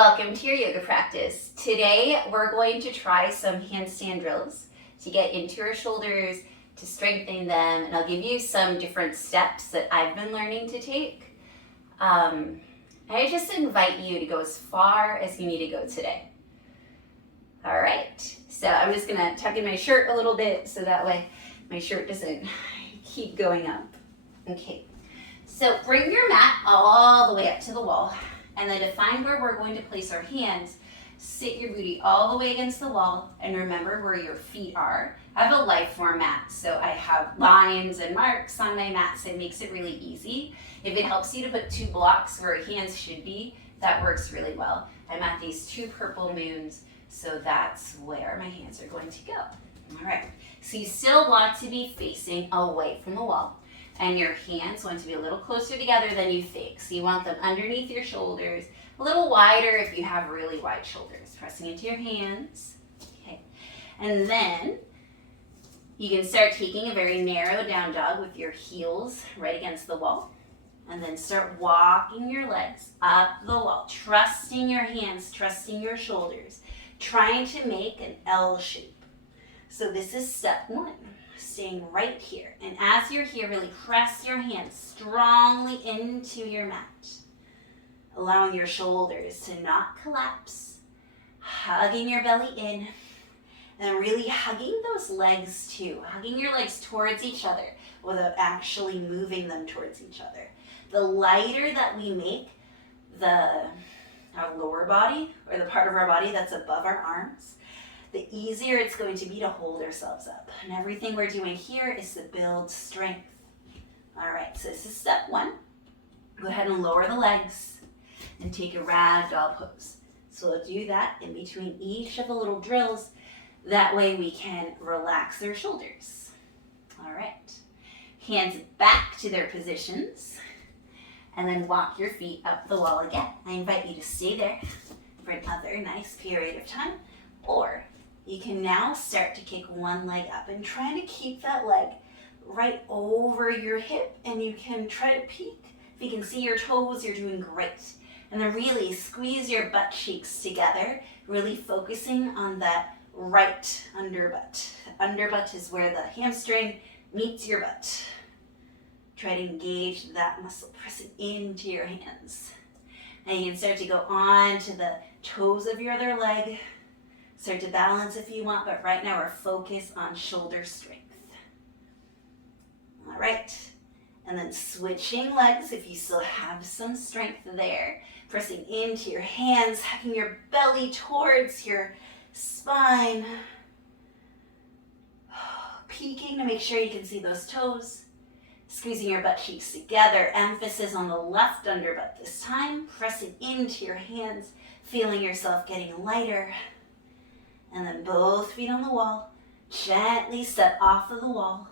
Welcome to your yoga practice. Today we're going to try some handstand drills to get into your shoulders, to strengthen them, and I'll give you some different steps that I've been learning to take. I just invite you to go as far as you need to go today. All right, so I'm just gonna tuck in my shirt a little bit so that way my shirt doesn't keep going up. Okay, so bring your mat all the way up to the wall. And then to find where we're going to place our hands, sit your booty all the way against the wall and remember where your feet are. I have a Lifeform mat, so I have lines and marks on my mat, so it makes it really easy. If it helps you to put 2 blocks where your hands should be, that works really well. I'm at these 2 purple moons, so that's where my hands are going to go. All right, so you still want to be facing away from the wall. And your hands want to be a little closer together than you think. So you want them underneath your shoulders, a little wider if you have really wide shoulders. Pressing into your hands. Okay. And then you can start taking a very narrow down dog with your heels right against the wall. And then start walking your legs up the wall, trusting your hands, trusting your shoulders, trying to make an L shape. So this is step 1. Staying right here. And as you're here, really press your hands strongly into your mat, allowing your shoulders to not collapse, hugging your belly in, and really hugging those legs too, hugging your legs towards each other without actually moving them towards each other. The lighter that we make our lower body, or the part of our body that's above our arms, the easier it's going to be to hold ourselves up. And everything we're doing here is to build strength. All right, so this is step 1. Go ahead and lower the legs and take a ragdoll pose. So we'll do that in between each of the little drills. That way we can relax our shoulders. All right, hands back to their positions. And then walk your feet up the wall again. I invite you to stay there for another nice period of time. Or you can now start to kick one leg up and try to keep that leg right over your hip, and you can try to peek. If you can see your toes, you're doing great. And then really squeeze your butt cheeks together, really focusing on that right underbutt. The underbutt is where the hamstring meets your butt. Try to engage that muscle, pressing into your hands. And you can start to go on to the toes of your other leg. Start to balance if you want, but right now we're focused on shoulder strength. All right, and then switching legs if you still have some strength there. Pressing into your hands, hugging your belly towards your spine. Peeking to make sure you can see those toes. Squeezing your butt cheeks together. Emphasis on the left underbutt this time. Pressing into your hands, feeling yourself getting lighter. And then both feet on the wall. Gently step off of the wall.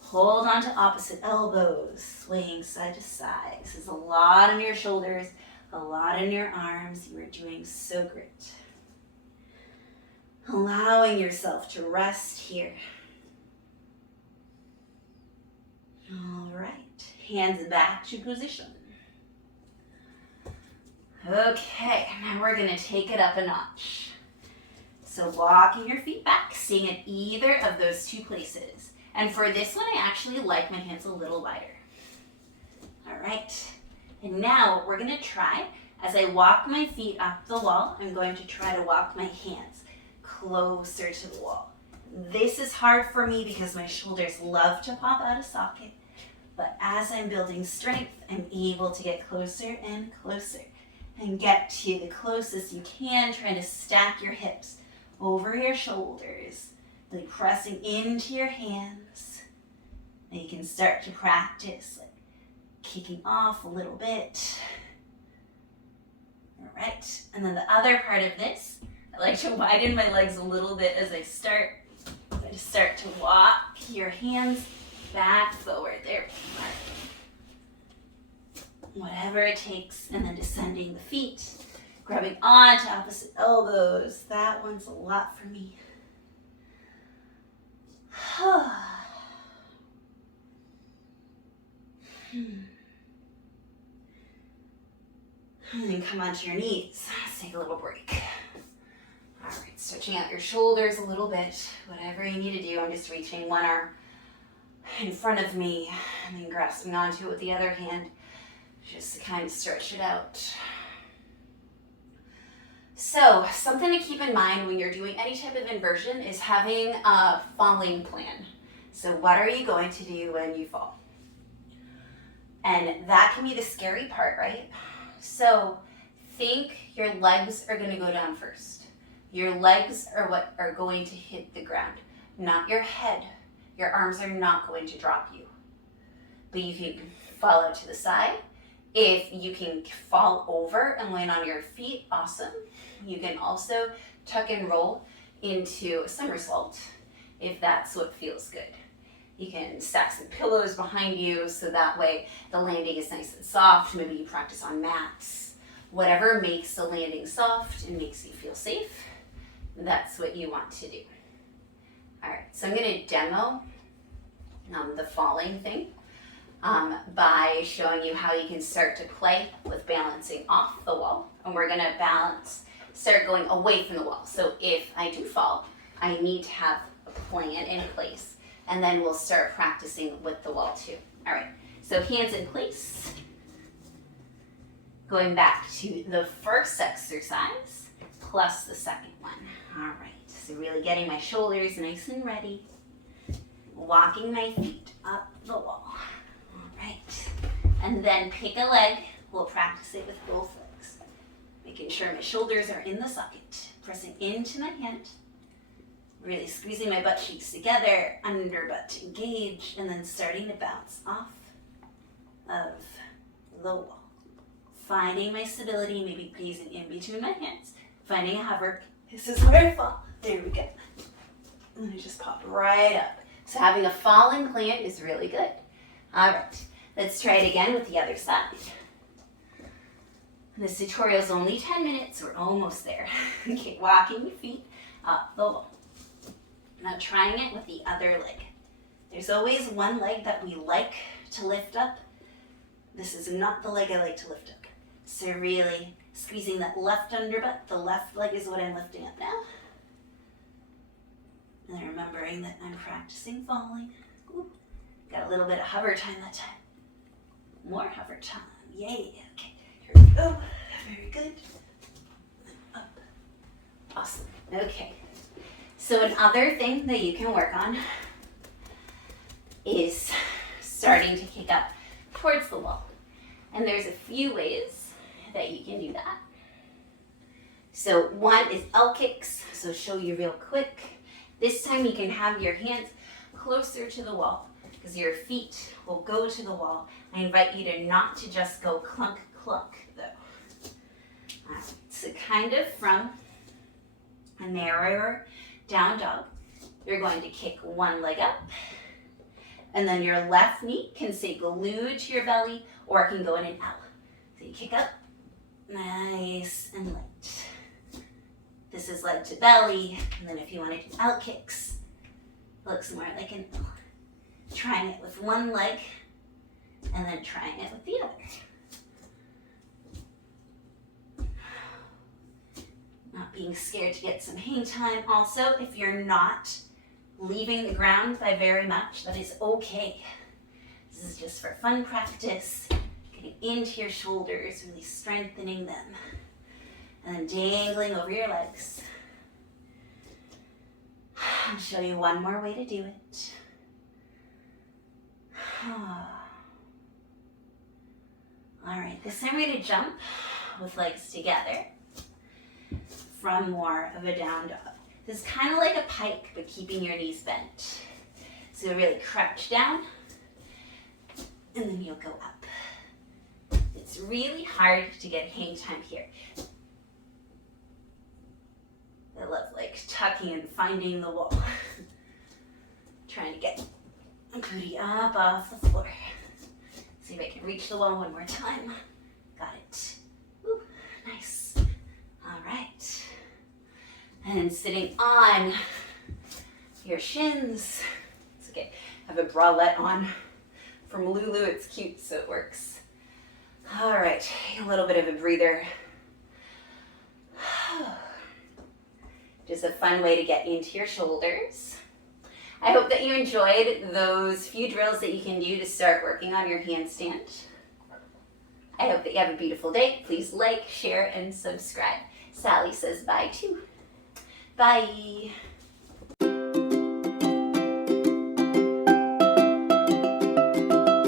Hold on to opposite elbows, swaying side to side. This is a lot on your shoulders, a lot in your arms. You are doing so great. Allowing yourself to rest here. All right, hands back to position. Okay, now we're gonna take it up a notch. So walking your feet back, staying at either of those 2 places. And for this one, I actually like my hands a little wider. All right, and now we're gonna try, as I walk my feet up the wall, I'm going to try to walk my hands closer to the wall. This is hard for me because my shoulders love to pop out of socket, but as I'm building strength, I'm able to get closer and closer and get to the closest you can, trying to stack your hips over your shoulders, really pressing into your hands. And you can start to practice like kicking off a little bit. All right, and then the other part of this, I like to widen my legs a little bit as I start. I just start to walk your hands back forward. There we are. Whatever it takes, and then descending the feet. Grabbing on to opposite elbows. That one's a lot for me. And then come onto your knees. Let's take a little break. All right, stretching out your shoulders a little bit. Whatever you need to do. I'm just reaching one arm in front of me and then grasping onto it with the other hand just to kind of stretch it out. So something to keep in mind when you're doing any type of inversion is having a falling plan. So what are you going to do when you fall? And that can be the scary part, right? So think your legs are going to go down first. Your legs are what are going to hit the ground, not your head. Your arms are not going to drop you. But you can fall out to the side. If you can fall over and land on your feet, awesome. You can also tuck and roll into a somersault if that's what feels good. You can stack some pillows behind you so that way the landing is nice and soft. Maybe you practice on mats. Whatever makes the landing soft and makes you feel safe, that's what you want to do. All right, so I'm going to demo the falling thing by showing you how you can start to play with balancing off the wall. And we're going to start going away from the wall. So if I do fall, I need to have a plan in place. And then we'll start practicing with the wall too. All right, so hands in place. Going back to the first exercise plus the second one. All right, so really getting my shoulders nice and ready. Walking my feet up the wall. All right, and then pick a leg. We'll practice it with both legs. Making sure my shoulders are in the socket. Pressing into my hand. Really squeezing my butt cheeks together, under butt engage, and then starting to bounce off of the wall. Finding my stability, maybe gazing in between my hands. Finding a hover. This is where I fall. There we go. And I just pop right up. So having a falling plan is really good. All right, let's try it again with the other side. This tutorial is only 10 minutes. We're almost there. Okay, walking your feet up the wall. Now trying it with the other leg. There's always one leg that we like to lift up. This is not the leg I like to lift up. So really squeezing that left underbutt. The left leg is what I'm lifting up now. And then remembering that I'm practicing falling. Ooh, got a little bit of hover time that time. More hover time. Yay. Okay, here we go. Very good. Up. Awesome. Okay. So another thing that you can work on is starting to kick up towards the wall. And there's a few ways that you can do that. So one is L kicks. So show you real quick. This time you can have your hands closer to the wall because your feet will go to the wall. I invite you to not to just go clunk, clunk though. So kind of from a narrower down dog, you're going to kick one leg up, and then your left knee can stay glued to your belly, or it can go in an L. So you kick up, nice and light. This is leg to belly, and then if you want to do L kicks, it looks more like an L. Trying it with one leg, and then trying it with the other. Not being scared to get some hang time. Also, if you're not leaving the ground by very much, that is okay. This is just for fun practice, getting into your shoulders, really strengthening them, and then dangling over your legs. I'll show you one more way to do it. All right, this time we're going to jump with legs together from more of a down dog. This is kind of like a pike, but keeping your knees bent. So really crouch down, and then you'll go up. It's really hard to get hang time here. I love like tucking and finding the wall. Trying to get booty up off the floor. See if I can reach the wall one more time. Got it. Ooh, nice. All right. And sitting on your shins. It's okay. I have a bralette on from Lulu. It's cute, so it works. All right, a little bit of a breather. Just a fun way to get into your shoulders. I hope that you enjoyed those few drills that you can do to start working on your handstand. I hope that you have a beautiful day. Please like, share, and subscribe. Sally says bye too. Bye.